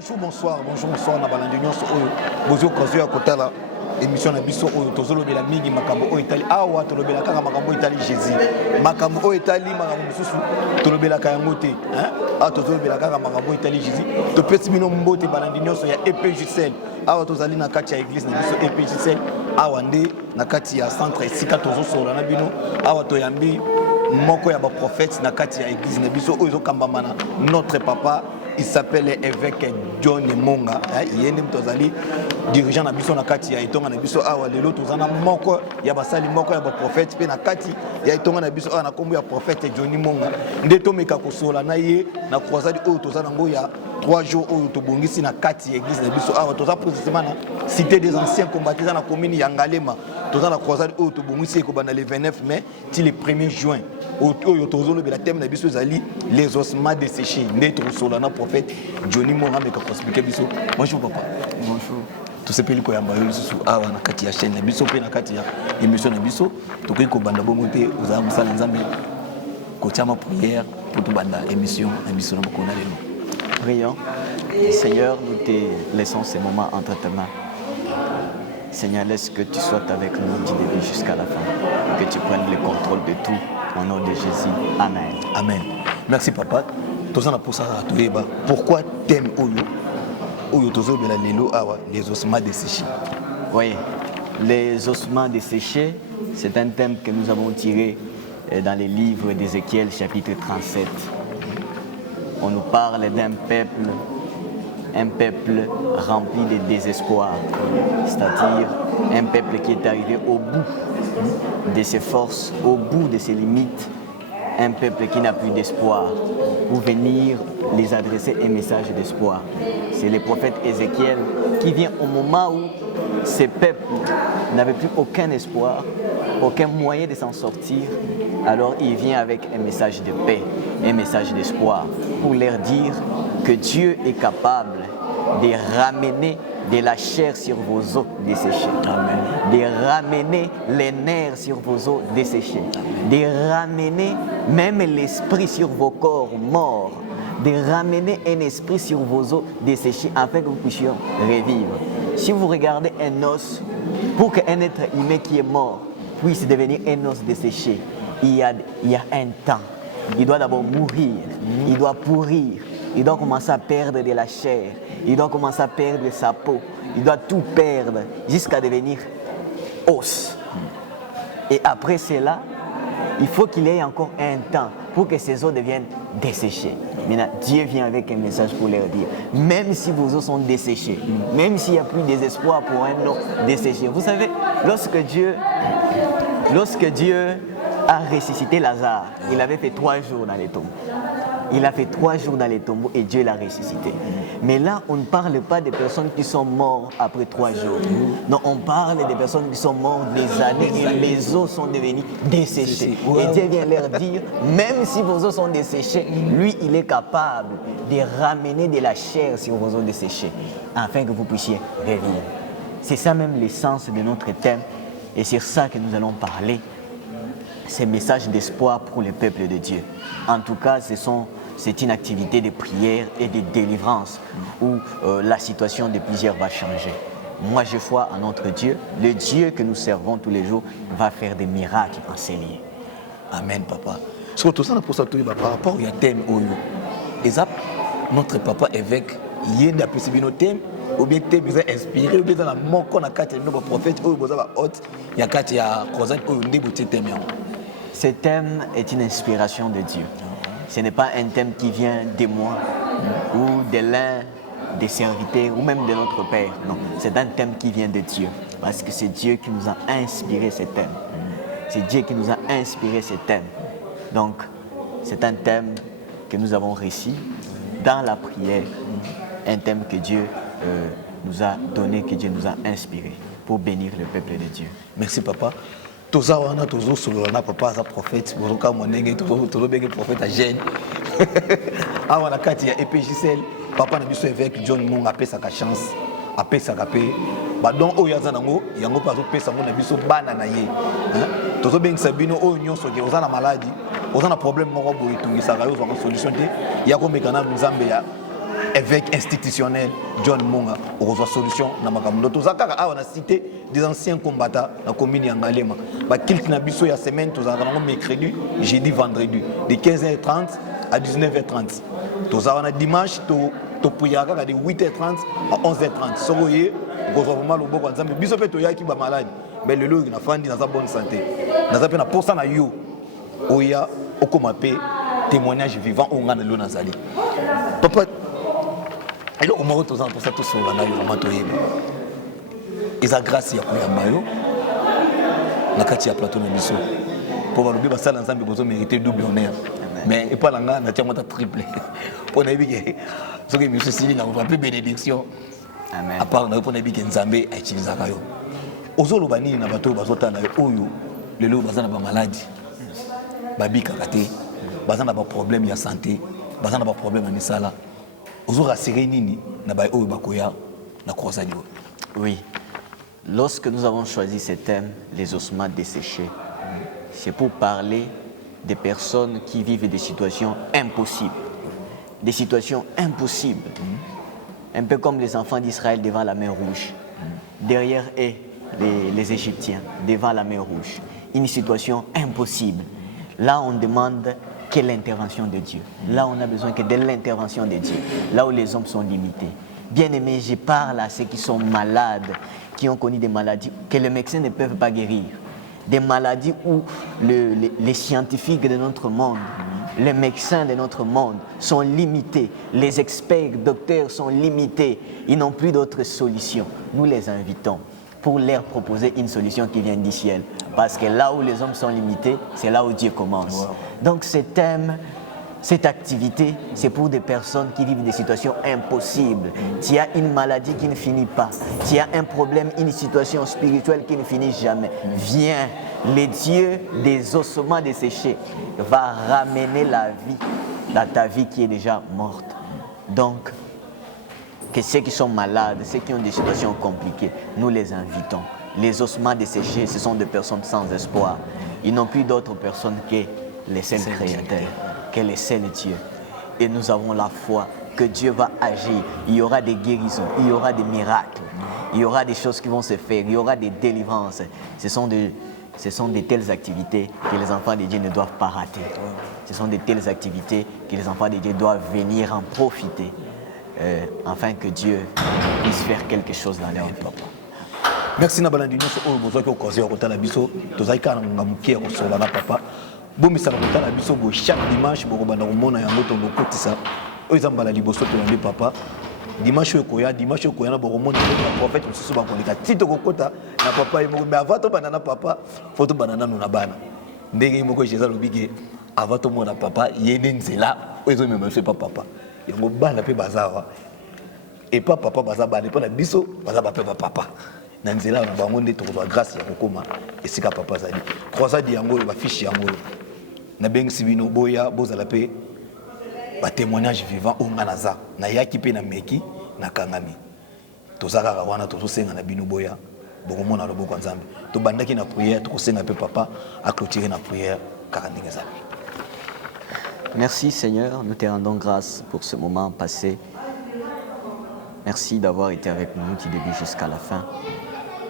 bonsoir, na balandi nyonso oyo bozo occasion ya kotala émission na biso oyo tozolobela mingi makambo oyo itali awa tolobela kaka makambo itali Jésus makambo oyo itali makambo mususu tolobela ka yango te a tozolobela kaka makambo itali Jésus to pesi bino mbote balandi nyonso ya EPJCL awa tozali na kati ya église na biso EPJCL awa nde na kati ya centre esika tozosola na bino awa toyambi moko ya ba prophète na kati ya église na biso oyo zokambama na notre papa. Il s'appelle évêque John Monga. Il est dirigeant na biso na kati ya itonga na biso awa lelo tozana moko ya basali moko ya ba prophète pe na kati ya itonga na biso awa na kombo ya prophète John Monga ndeto meka kosola na ye na croisade oyo tozana ngo ya 3 jours oyo tobongisi na kati ya église na biso awa toza précisément na cité des anciens combattants na commune ya Ngalema tozana croisade oyo tobongisi ko bana le 29 mai ti le 1er juin oyo tozolobela thème na biso ezali les ossements desséchés ndeto kosola na prophète Johnny Monga meka ko expliquer biso. Bonjour papa. Bonjour. Tosepeli ko yamba yo susu awa na kati ya chaîne na biso pe na kati ya émission na biso tokoki ko banda bongo te oza musala nzambe ko tiama prière pour to banda émission na biso na bokona lelo. Prions. Seigneur, nous te laissons ces moments entre tes mains. Seigneur, laisse que tu sois avec nous du début jusqu'à la fin. Que tu prennes le contrôle de tout. Au nom de Jésus. Amen. Amen. Merci papa. Tozana pour ça toyeba. Pourquoi thème oyo tozobela lelo awa les ossements desséchés? Oui. Les ossements desséchés, c'est un thème que nous avons tiré dans les livres d'Ézéchiel chapitre 37. On nous parle d'un peuple, un peuple rempli de désespoir, c'est-à-dire un peuple qui est arrivé au bout de ses forces, au bout de ses limites, un peuple qui n'a plus d'espoir, pour venir les adresser un message d'espoir. C'est le prophète Ézéchiel qui vient au moment où ces peuples n'avaient plus aucun espoir, aucun moyen de s'en sortir. Alors il vient avec un message de paix, un message d'espoir, pour leur dire que Dieu est capable de ramener de la chair sur vos os desséchés, Amen. De ramener les nerfs sur vos os desséchés, de ramener même l'esprit sur vos corps morts, de ramener un esprit sur vos os desséchés afin que vous puissiez revivre. Si vous regardez un os, pour qu'un être humain qui est mort puisse devenir un os desséché, il y a un temps. Il doit d'abord mourir, il doit pourrir, il doit commencer à perdre de la chair, il doit commencer à perdre sa peau, il doit tout perdre jusqu'à devenir os. Et après cela, il faut qu'il ait encore un temps pour que ces os deviennent desséchés. Maintenant, Dieu vient avec un message pour leur dire, même si vos os sont desséchés, même s'il n'y a plus d'espoir pour un os desséché. Vous savez, lorsque Dieu a ressuscité Lazare, il avait fait 3 jours dans les tombes. Il a fait 3 jours dans les tombeaux et Dieu l'a ressuscité. Mais là, on ne parle pas des personnes qui sont mortes après 3 jours. Non, on parle des personnes qui sont mortes des années et les os sont devenus desséchés. Et Dieu vient leur dire, même si vos os sont desséchés, lui, il est capable de ramener de la chair sur vos os desséchés, afin que vous puissiez revivre. C'est ça même l'essence de notre thème. Et c'est ça que nous allons parler. Ces messages d'espoir pour le peuple de Dieu. En tout cas, c'est une activité de prière et de délivrance où la situation de plusieurs va changer. Moi, je crois en notre Dieu. Le Dieu que nous servons tous les jours va faire des miracles en ces lieux. Amen, papa. Surtout ça, pour ça, par rapport au thème, notre papa évêque, il y a un thème, ou bien thème inspiré, ou bien dans la mort qu'on a quatre prophètes, ou bien il y a quatre croisades, ou bien thème. Ce thème est une inspiration de Dieu. Ce n'est pas un thème qui vient de moi ou de l'un des serviteurs ou même de notre Père. Non, c'est un thème qui vient de Dieu. Parce que c'est Dieu qui nous a inspiré ce thème. C'est Dieu qui nous a inspiré ce thème. Donc, c'est un thème que nous avons réussi dans la prière. Un thème que Dieu nous a donné, que Dieu nous a inspiré pour bénir le peuple de Dieu. Merci papa. Tozawana tozo solona papa za prophète bozoka monenge tozo benge prophète à Jeune. Awana kati ya EPJCL papa na biso évêque John Monga pesa ka chance apesa ka pe ba don oyo azana ngo yango pa zo pesa ngo na biso bana na ye. Tozo bengisa bino oyo nyonso ke ozana maladie, ozana problème moko boye tungisa ka yo zo solution te ya ko mekana nzambe ya évêque institutionnel John Monga reçoit solution na makambo tozaka a on a cité des anciens combattants na commune ya Ngalema ba kilt na biso ya semaine tozaka na mercredi jeudi vendredi de 15h30 à 19h30 tozaka na dimanche to puyaka de 8h30 à 11h30 sokoye reçoit vraiment le boko nzambe biso pe toyaki ba malade mais le lelo na fandi na sa bonne santé na sa pe na posa na yo oya okoma pe témoignage vivant au ngana lo nazali papa elo o moko tozana pour ça tout sur na yo matoyeba eza grâce ya koyamba yo na kati ya plateau na biso pour balobi basala nzambe bozo mériter double honneur mais et pas la ngana na tiamota triple pour na biké ce que monsieur Sili na va plus bénédiction amen à part na pour na biké nzambe a utiliser ka yo ozoloba nini na bato bazotana yo oyo lelo bazana ba maladie babika kate bazana ba problème ya santé bazana ba problème ya misala ozora nini na ba oyo bakoya na croisade. Oui, lorsque nous avons choisi ce thème, les ossements desséchés, c'est pour parler des personnes qui vivent des situations impossibles. Des situations impossibles. Un peu comme les enfants d'Israël devant la mer Rouge. Derrière eux, les Égyptiens, devant la mer Rouge. Une situation impossible. Là, on demande quelle l'intervention de Dieu. Là, on a besoin que de l'intervention de Dieu. Là où les hommes sont limités. Bien aimé, je parle à ceux qui sont malades, qui ont connu des maladies que les médecins ne peuvent pas guérir. Des maladies où les scientifiques de notre monde, les médecins de notre monde sont limités. Les experts, docteurs sont limités. Ils n'ont plus d'autres solutions. Nous les invitons pour leur proposer une solution qui vient du ciel. Parce que là où les hommes sont limités, c'est là où Dieu commence. Wow. Donc ce thème, cette activité, c'est pour des personnes qui vivent des situations impossibles. Tu as une maladie qui ne finit pas. Tu as un problème, une situation spirituelle qui ne finit jamais. Viens, le Dieu des ossements desséchés va ramener la vie dans ta vie qui est déjà morte. Donc, que ceux qui sont malades, ceux qui ont des situations compliquées, nous les invitons. Les ossements desséchés, ce sont des personnes sans espoir. Ils n'ont plus d'autres personnes que les seuls créateurs, que les seuls dieux. Et nous avons la foi que Dieu va agir. Il y aura des guérisons, il y aura des miracles, il y aura des choses qui vont se faire, il y aura des délivrances. Ce sont de telles activités que les enfants de Dieu ne doivent pas rater. Ce sont de telles activités que les enfants de Dieu doivent venir en profiter. Afin que Dieu puisse faire quelque chose dans leur vie. Merci na balandi nyonso oyo bozwaki occasion ya kotala biso tozali kaka na moke ya kosola na papa bomisaka kotala biso bo chaque dimanche bokobanda komona yango tondokotisa oyo eza mbala liboso tolandi papa dimanche oyo koya na bokomona na prophète mosusu bakoleka ti tokokota na papa ye moko mais avant tobanda na papa fo tobanda nanu na bana ndenge moko jésus alobi ke avant tomona papa ye nde nzela oyo ezomema biso epa papa yango bana mpe bazawa epa papa baza bana epa na biso baza bape bapapa na nzela na bango nde tokozwa grâce ya kokoma esika papa azali croisade yango oyo bafiche yango oyo nabengisi bino boya bozala mpe batémoignage vivant oyo nga naza nayaki mpe na meki nakangami toza kaka wana tozosenga na bino boya bokomona loboko ya nzambe tobandaki na prière tokosenga mpe papa aclôturer na prière kaka ndenge ezali. Merci Seigneur, nous te rendons grâce pour ce moment passé. Merci d'avoir été avec nous du début jusqu'à la fin.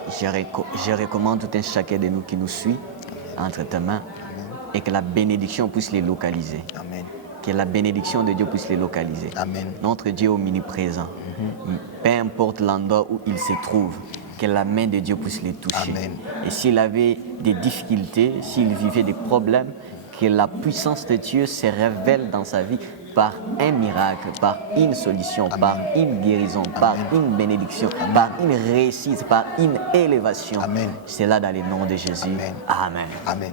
Je recommande tout un chacun de nous qui nous suit entre tes mains et que la bénédiction puisse les localiser. Amen. Que la bénédiction de Dieu puisse les localiser. Amen. Notre Dieu est omniprésent. Peu importe l'endroit où il se trouve, que la main de Dieu puisse les toucher. Amen. Et s'il avait des difficultés, s'il vivait des problèmes, que la puissance de Dieu se révèle dans sa vie par un miracle, par une solution, Amen. Par une guérison, Amen. Par une bénédiction, Amen. Par une réussite, par une élévation. C'est là dans le nom de Jésus. Amen. Amen. Amen.